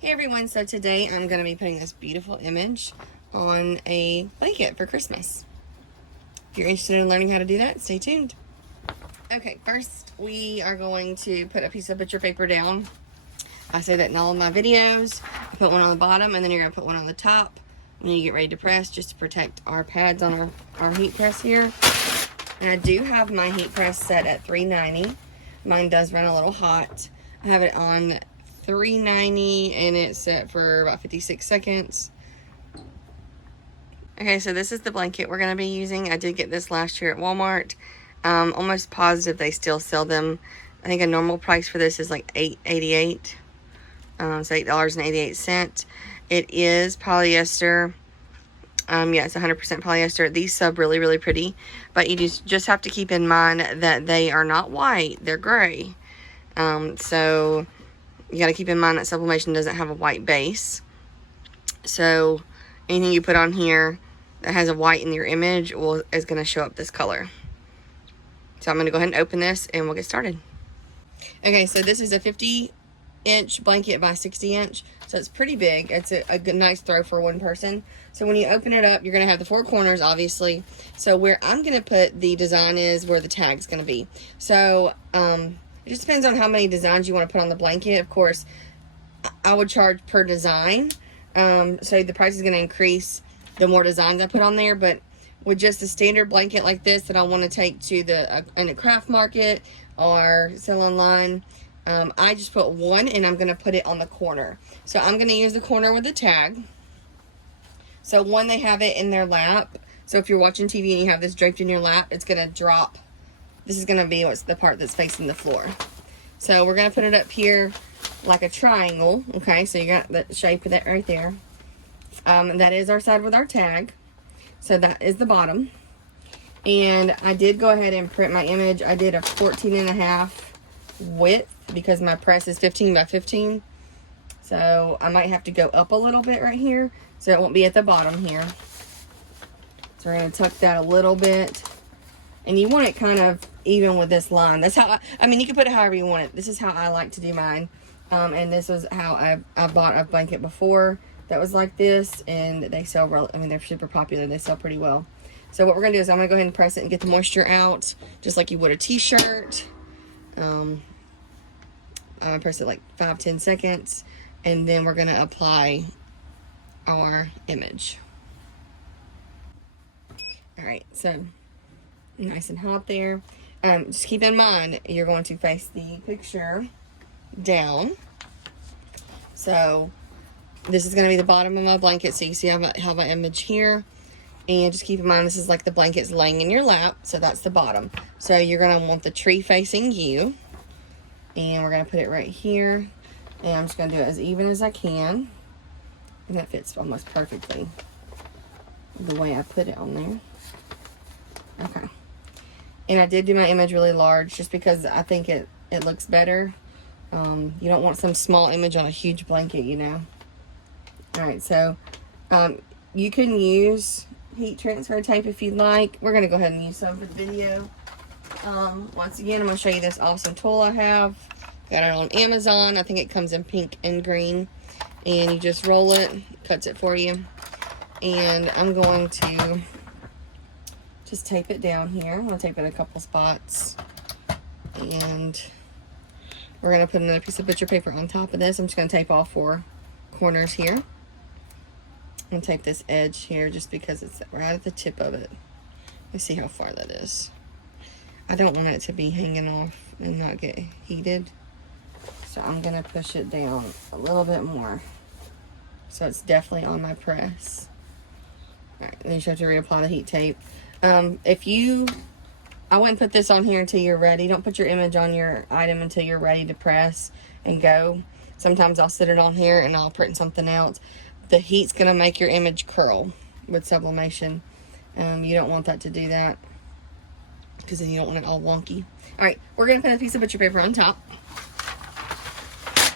Hey everyone, so today I'm going to be putting this beautiful image on a blanket for Christmas. If you're interested in learning how to do that, stay tuned. Okay, first we are going to put a piece of picture paper down. I say that in all of my videos. I put one on the bottom and then you're going to put one on the top when you get ready to press, just to protect our pads on our heat press here. And I do have my heat press set at 390. Mine does run a little hot. I have it on 390 and it's set for about 56 seconds. Okay, so this is the blanket we're going to be using. I did get this last year at Walmart. Almost positive they still sell them. I think a normal price for this is like $8.88. So $8.88. It is polyester. Yeah, it's 100% polyester. These sub really pretty, but you just have to keep in mind that they are not white, they're gray. So you got to keep in mind that Sublimation doesn't have a white base. So anything you put on here that has a white in your image is going to show up this color. So I'm going to go ahead and open this and we'll get started. Okay, so this is a 50-inch blanket by 60-inch. So it's pretty big. It's a good, nice throw for one person. So when you open it up, you're going to have the four corners, obviously. So where I'm going to put the design is where the tag's going to be. So it just depends on how many designs you want to put on the blanket. Of course, I would charge per design. So the price is going to increase the more designs I put on there. But with just a standard blanket like this that I want to take to in a craft market or sell online, I just put one and I'm going to put it on the corner. So I'm going to use the corner with the tag. So one, they have it in their lap. So if you're watching TV and you have this draped in your lap, it's going to drop. This is going to be the part that's facing the floor. So we're going to put it up here like a triangle. Okay, so you got the shape of that right there. That is our side with our tag. So that is the bottom. And I did go ahead and print my image. I did a 14.5 width because my press is 15 by 15. So I might have to go up a little bit right here so it won't be at the bottom here. So we're going to tuck that a little bit. And you want it kind of even with this line. That's how I mean, you can put it however you want it. This is how I like to do mine. And this is how I bought a blanket before that was like this. And they sell, I mean, they're super popular. They sell pretty well. So what we're going to do is I'm going to go ahead and press it and get the moisture out just like you would a t-shirt. I press it like 5-10 seconds. And then we're going to apply our image. Alright, so nice and hot there. Just keep in mind, you're going to face the picture down. So this is going to be the bottom of my blanket. So you see I have my image here. And just keep in mind, this is like the blanket's laying in your lap. So that's the bottom. So you're going to want the tree facing you. And we're going to put it right here. And I'm just going to do it as even as I can. And that fits almost perfectly the way I put it on there. Okay. And I did do my image really large just because I think it looks better. You don't want some small image on a huge blanket, you know. Alright, so you can use heat transfer tape if you'd like. We're going to go ahead and use some for the video. Once again, I'm going to show you this awesome tool I have. Got it on Amazon. I think it comes in pink and green. And you just roll it, cuts it for you. And I'm going to just tape it down here. I'm going to tape it a couple spots. And we're going to put another piece of picture paper on top of this. I'm just going to tape all four corners here. I'm going to tape this edge here just because it's right at the tip of it. Let's see how far that is. I don't want it to be hanging off and not get heated. So I'm going to push it down a little bit more. So it's definitely on my press. Alright, then you just have to reapply the heat tape. I wouldn't put this on here until you're ready. Don't put your image on your item until you're ready to press and go. Sometimes I'll sit it on here and I'll print something else. The heat's going to make your image curl with sublimation. You don't want that to do that because then you don't want it all wonky. Alright, we're going to put a piece of butcher paper on top.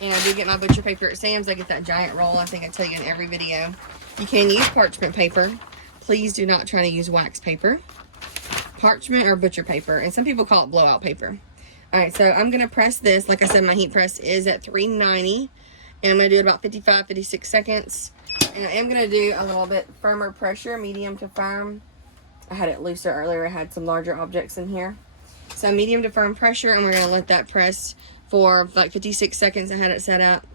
And I do get my butcher paper at Sam's. I get that giant roll. I think I tell you in every video. You can use parchment paper. Please do not try to use wax paper. Parchment or butcher paper. And some people call it blowout paper. Alright, so I'm going to press this. Like I said, my heat press is at 390. And I'm going to do it about 55, 56 seconds. And I am going to do a little bit firmer pressure, medium to firm. I had it looser earlier. I had some larger objects in here. So medium to firm pressure, and we're going to let that press for like 56 seconds. I had it set up.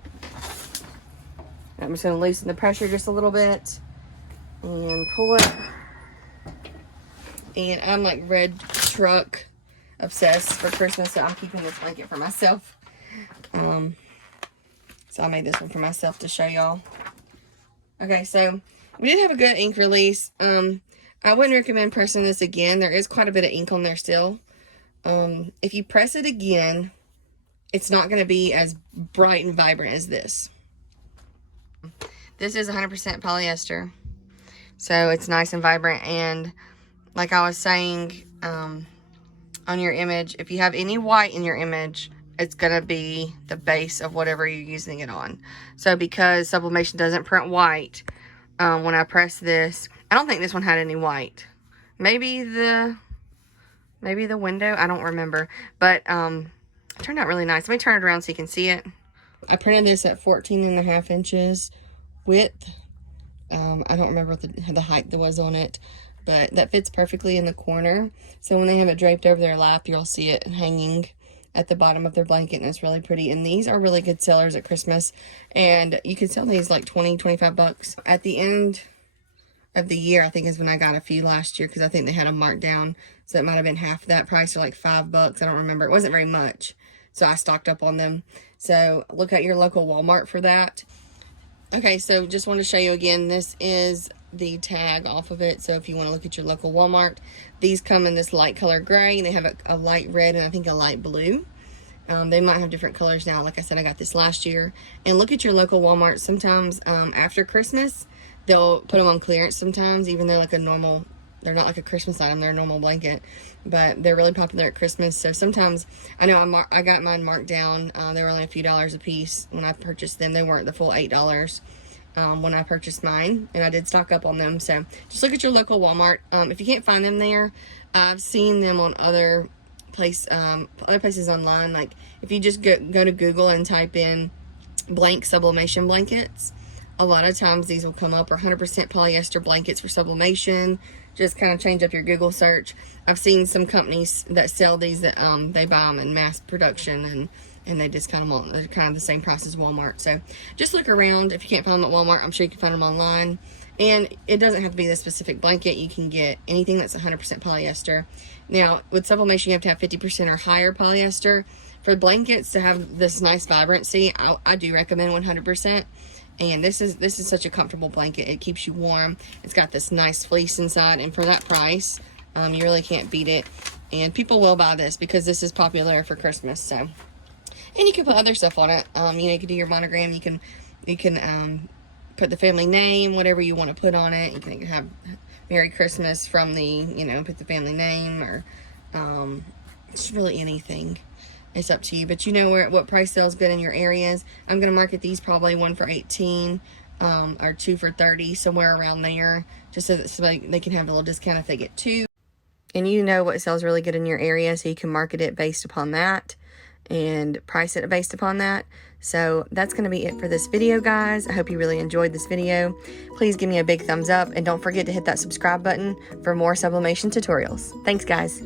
I'm just going to loosen the pressure just a little bit and pull it. And I'm like red truck obsessed for Christmas, so I'm keeping this blanket for myself. So I made this one for myself to show y'all. Okay, so we did have a good ink release. I wouldn't recommend pressing this again. There is quite a bit of ink on there still. If you press it again, it's not going to be as bright and vibrant as this. This is 100% polyester, so it's nice and vibrant. And like I was saying, on your image, if you have any white in your image, it's going to be the base of whatever you're using it on. So because Sublimation doesn't print white, when I press this, I don't think this one had any white. Maybe the window, I don't remember. But it turned out really nice. Let me turn it around so you can see it. I printed this at 14.5 inches width. I don't remember what the height that was on it, but that fits perfectly in the corner. So when they have it draped over their lap, you'll see it hanging at the bottom of their blanket, and it's really pretty. And these are really good sellers at Christmas, and you can sell these like 20, 25 bucks. At the end of the year, I think is when I got a few last year, because I think they had them marked down, so it might have been half that price, or like 5 bucks. I don't remember. It wasn't very much, so I stocked up on them. So look at your local Walmart for that. Okay, so just want to show you again, this is the tag off of it. So if you want to look at your local Walmart, these come in this light color gray, and they have a light red and I think a light blue. They might have different colors now. Like I said, I got this last year. And look at your local Walmart. Sometimes after Christmas, they'll put them on clearance sometimes, even though like they're not like a Christmas item, they're a normal blanket, but they're really popular at Christmas. So sometimes, I know I got mine marked down. They were only a few dollars a piece when I purchased them. They weren't the full $8 when I purchased mine, and I did stock up on them. So just look at your local Walmart. If you can't find them there, I've seen them on other places online. Like if you just go to Google and type in blank sublimation blankets, a lot of times these will come up, or 100% polyester blankets for sublimation. Just kind of change up your Google search. I've seen some companies that sell these that they buy them in mass production, and they just they're kind of the same price as Walmart. So just look around. If you can't find them at Walmart, I'm sure you can find them online. And it doesn't have to be the specific blanket. You can get anything that's 100% polyester. Now, with sublimation, you have to have 50% or higher polyester. For blankets to have this nice vibrancy, I do recommend 100%. And this is such a comfortable blanket. It keeps you warm. It's got this nice fleece inside, and for that price, you really can't beat it. And people will buy this because this is popular for Christmas. So, and you can put other stuff on it. You can do your monogram. You can put the family name, whatever you want to put on it. You can have Merry Christmas from the, put the family name, or it's really anything. It's up to you, but you know what price sells good in your areas. I'm going to market these probably 1 for $18 or 2 for $30, somewhere around there, just so that they can have a little discount if they get 2. And you know what sells really good in your area, so you can market it based upon that and price it based upon that. So that's going to be it for this video, guys. I hope you really enjoyed this video. Please give me a big thumbs up, and don't forget to hit that subscribe button for more sublimation tutorials. Thanks, guys.